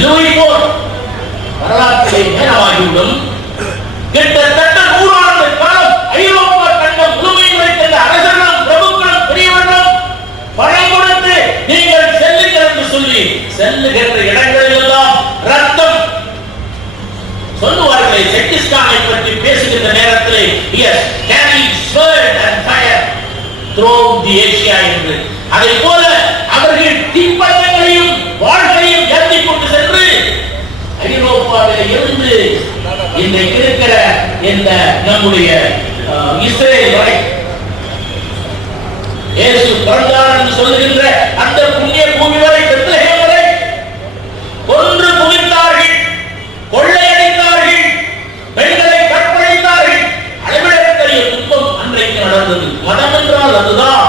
சிலுவை போர் வரலாற்றிலே நேரமாகிவிடும். கிட்டத்தட்ட 100 ஆண்டு காலம் ஐரோப்பா கண்ட முழுமைகளை கண்ட அரசர்களும் பிரபுக்களும் பெரியவர்களும் பணம் கொடுத்து நீங்கள் செல்லுங்கள் என்று சொல்லி செல்லுகின்ற இடங்களில் எல்லாம் ரத்தம் சொல்லுவார்களே. செக்கிஸ்தானை பற்றி பேசுகின்ற நேரத்தில் yes carrying sword and fire throughout the Asia என்று, அதை போல அவர்கள் தீப்பந்தங்களையும் வாழ்க்கையும் ஏற்றிக் கொண்டு சென்று ஐரோப்பாவில் இருந்து இன்றைக்கு இருக்கிற இந்த நம்முடைய இஸ்ரேல் வரை இயேசு பிறந்தார் என்று சொல்லுகின்ற அந்த புண்ணிய பூமி வரை பெத்லகேம் வரை கொன்று குவித்தார்கள், கொள்ளையடித்தார்கள், பெண்களை கற்பழித்தார்கள். அளவிடக்கூடிய துன்பம் அன்றைக்கு நடந்தது. மதம் என்றால் அதுதான்.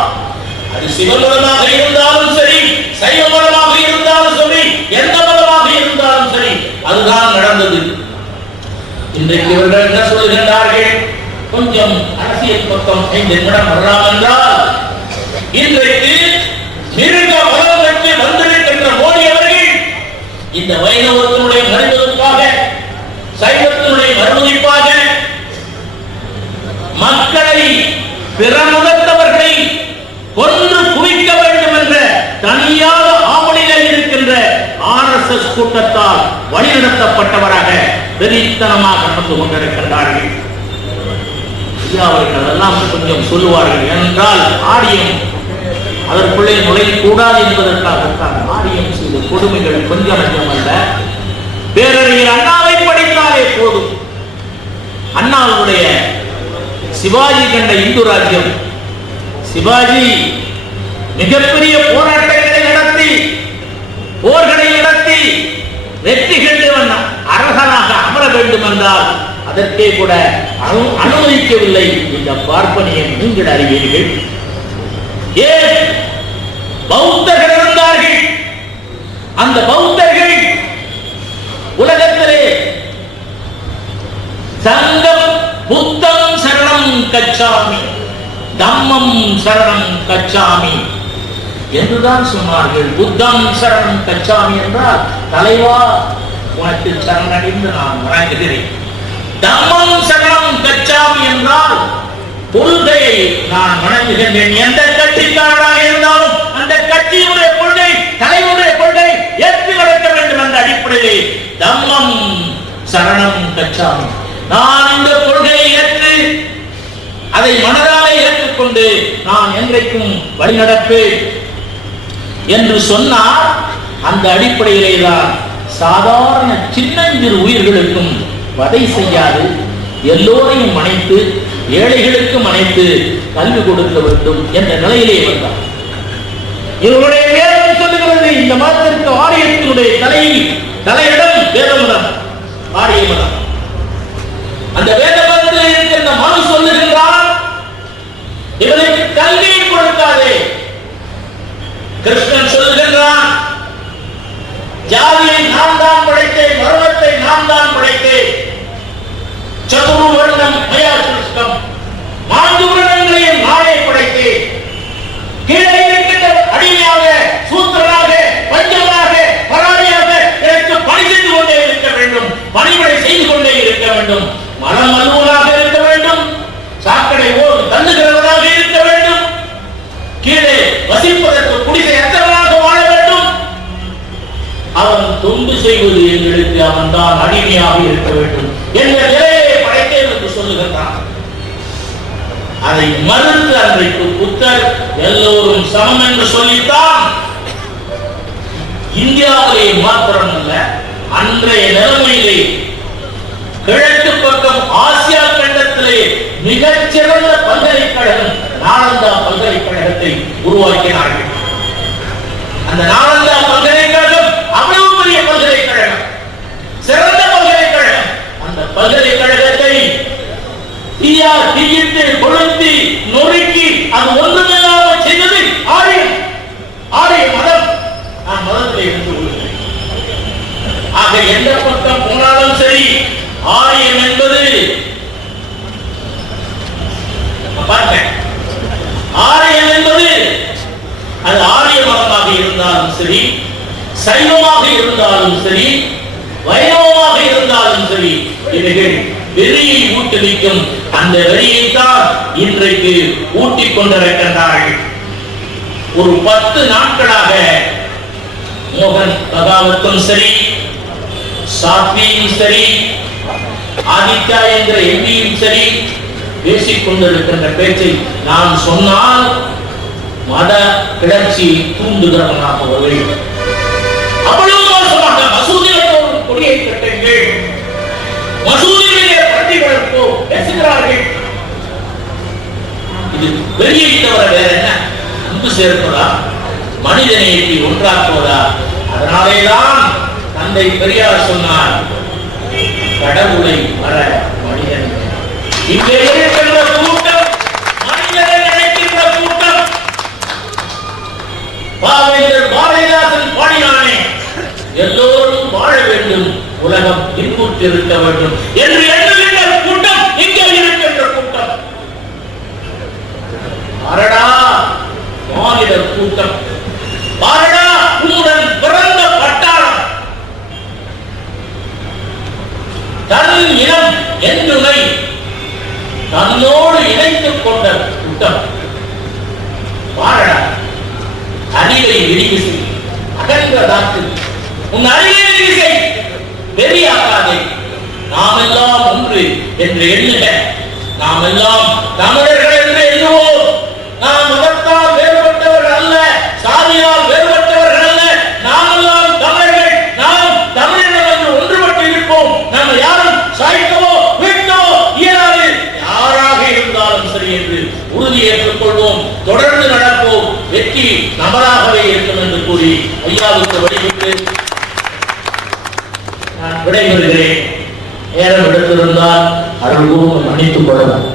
அது சிவமதமாக இருந்தாலும் சரி, சைவ மதமாக இருந்தாலும் சரி, எந்த மதமாக இருந்தாலும் சரி, அதுதான் நடந்தது. இன்றைக்கு இவர்கள் என்ன சொல்லுகின்றார்கள்? கொஞ்சம் அரசியல் பக்கம் 5 நிமிடம் வரலாம் என்றால், இன்றைக்கு மிருக மதம் என்று வந்திருக்கின்ற மோடி அவர்கள் இந்த வைணவத்தினுடைய மறுமதிப்பாக, சைவத்தினுடைய மறுமதிப்பாக மக்களை, பிற மதத்தவர்களை கொன்று குவிக்க வேண்டும் என்ற தனியாக ஆவணியில் இருக்கின்ற RSS கூட்டத்தால் வழிநடத்தப்பட்டவராக வெறித்தனமாக நடந்து கொண்டிருக்கின்றார்கள். அவர்கள் அதெல்லாம் கொஞ்சம் சொல்லுவார்கள். என்றால் ஆரியம் அதற்குள்ளே நுழையக்கூடாது என்பதற்காகத்தான் ஆரியம் செய்த கொடுமைகள் கொஞ்சம் நஞ்சம் அல்ல. பேரறிஞர் அண்ணாவை படித்தாலே போதும். அண்ணாவுடைய சிவாஜி கண்ட இந்து ராஜ்யம், சிவாஜி மிகப்பெரிய போராட்டங்களை நடத்தி, போர்களை நடத்தி வெற்றி கண்டவன் அரசனாக அமர வேண்டும் என்றால் அதற்கே கூட அனுமதிக்கவில்லை. இந்த பார்ப்பனியம் நீங்கள் அறிவீர்கள். ஏன் பௌத்தர்கள் இருந்தார்கள். அந்த பௌத்தர்கள் உலகத்திலே சங்கம் புத்தம் சரணம் கச்சாமி, தம்மம் சரணம் கச்சாமி என்றுதான் சொன்னார்கள். புத்தம் சரணம் கச்சாமி என்றால் தலைவா உனக்கு சரணடைந்து நான் வணங்குகிறேன். தம்மம் சரணம் கச்சாமி என்றால் கொள்கையை நான் வணங்குகின்றேன். எந்த கட்சிக்காரராக இருந்தாலும் அந்த கட்சியினுடைய கொள்கை, தலைவருடைய கொள்கை ஏற்று நடக்க வேண்டும் என்ற அடிப்படையிலே தம்மம் சரணம் கச்சாமி, நான் இந்த கொள்கையை ஏற்று அதை மனதாலே ஏற்றுக்கொண்டு நான் என்றைக்கும் வழிநடப்பேன் என்று சொன்னார். அந்த அடிப்படையிலே தான் சாதாரண சின்னஞ்சிறு உயிர்களுக்கும் வதை செய்யாது, எல்லோரையும் அணைத்து, ஏழைகளுக்கும் அணைத்து கல்வி கொடுக்க வேண்டும் என்ற நிலையிலே வந்தார். இவருடைய வேதம் சொல்லுகிறது, இந்த மதத்திற்கு ஆரியத்தினுடைய தலையிடம் வேதமதம், ஆரிய மதம். அந்த வேத மதத்தில் இருக்கின்ற மனு சொல்லுகின்றார், இவனுக்கு கல்வியை கொடுக்காதே. கிருஷ்ணன் சொல்லுகின்றான், ஜாதியை நான் தான் படைத்தேன், மரணத்தை நான் தான் படைத்தேன். சதுரு வருடம் மயா சிருஷ்டம், 4 வருடங்களையும் நானே படைத்தேன். கீழே இருக்கின்ற அடிமையாக, சூத்திரனாக, பஞ்சமாக, பராரியாக எனக்கு பணி செய்து கொண்டே இருக்க வேண்டும், பணிவிடை செய்து கொண்டே இருக்க வேண்டும், மனம் அலுவலாக இருக்க வேண்டும், சாக்கடை ஓர் தள்ளுகிறவராக இருக்க வேண்டும், கீழே வசிப்பதற்கு குடிசை அற்றவனாக வாழ வேண்டும். அவன் தொண்டு செய்வது எங்களுக்கு அவன் தான் அடிமையாக இருக்க வேண்டும் என்ற நிலையை படைத்தேன் என்று சொல்லுகின்றான். அதை மறுத்து அன்றைக்கு புத்தர் எல்லோரும் சமம் என்று சொல்லித்தான் இந்தியாவிலே மாத்திரம் அல்ல, அன்றைய நிலைமையிலே கிழக்கு பக்கம் ஆசியா கண்டத்திலே மிகச்சிறந்த பல்கலைக்கழகம் நாலந்தா பல்கலைக்கழகத்தை உருவாக்கினார்கள். அந்த நாலந்தா பல்கலைக்கழகம் அவ்வளவு பெரிய பல்கலைக்கழகம், சிறந்த பல்கலைக்கழகம். அந்த பல்கலைக்கழகத்தை தீயிட்டு கொளுத்தி நொறுக்கி அது ஒன்றுமில்லாமல் செய்தது ஆரியம், ஆரிய மதம். நான் மதத்தை எடுத்துக் கொள்கிறேன். ஆக எந்த பக்கம் போனாலும் சரி, ஆரியம் என்பது பார்த்தேன், ஆரியம் என்பது அது ஆரிய மதமாக இருந்தாலும் சரி, சைவமாக இருந்தாலும் சரி, வைணவமாக இருந்தாலும் சரி, இவைகள் வெறியை ஊட்டுவிக்கும். அந்த வெறியைத்தான் இன்றைக்கு ஊட்டிக் கொண்டிருக்கின்றார்கள். ஒரு 10 நாட்களாக மோகன் பகாவத்தும் சரி, சாத்வியும் சரி, ஆதித்யா என்ற எம்பியும் சரி பேசிக் கொண்டிருக்கின்ற பேச்சை நான் சொன்னால் மத கிளர்ச்சி தூண்டுகிறவனாக வருவேன். அவ்வளவு மோசமாக மசூதியில் கொடியை கட்டுங்கள், மசூதியிலே பண்டிகளுக்கோ பேசுகிறார்கள். இது வெளியை தவிர வேற என்ன? அன்பு சேர்ப்பதா? மனிதநேயத்தை ஒன்றாக்குவதா? அதனாலேதான் தந்தை பெரியார் சொன்னார், கடவுளை வர மனிதன். இங்கே இருக்கின்ற கூட்டம் மனிதனை நினைக்கின்ற கூட்டம். பாவேந்தர் பாரதிதாசன் பாடினானே, எல்லோரும் வாழ வேண்டும், உலகம் இன்புற்று இருக்க வேண்டும் என்று எண்ணுகின்ற கூட்டம் இங்கே இருக்கின்ற கூட்டம். பாரடா மாநிலர் கூட்டம், பாரடா உன்னுடன் பிறந்த பட்டாளம், தன் இனம் என்றுமை தன்னோடு இணைத்துக் கொண்ட கூட்டம். பாரடா அறிவை விரிவு செய், அகன்றதாக்கு உன் அறிவை விரிவு செய், வெறியாக்காதே. நாம் எல்லாம் ஒன்று என்று எண்ணுக, நாம் எல்லாம் தமிழர்கள் என்று எண்ணுவோம். நாம் மதத்தால் வேறுபட்டவர்கள் அல்ல, சாதியால் வேறுபட்டவர்கள் அல்ல, நாம் எல்லாம் தமிழர்கள், நாம் தமிழர்கள் என்று ஒன்றுபட்டு இருப்போம். நாம் யாரும் சாய்க்கவோ வீழ்த்தவோ இயலாது, யாராக இருந்தாலும் சரி என்று உறுதி ஏற்றுக் கொள்வோம். தொடர்ந்து நடப்போம். வெற்றி நமதாகவே இருக்கும் என்று கூறி ஐயாவுக்கு வழிவிட்டு நான் விடைபெறுகிறேன். நேரம் எடுத்திருந்தால் அருள்கூர்ந்து மன்னித்துக் கொள்ளலாம்.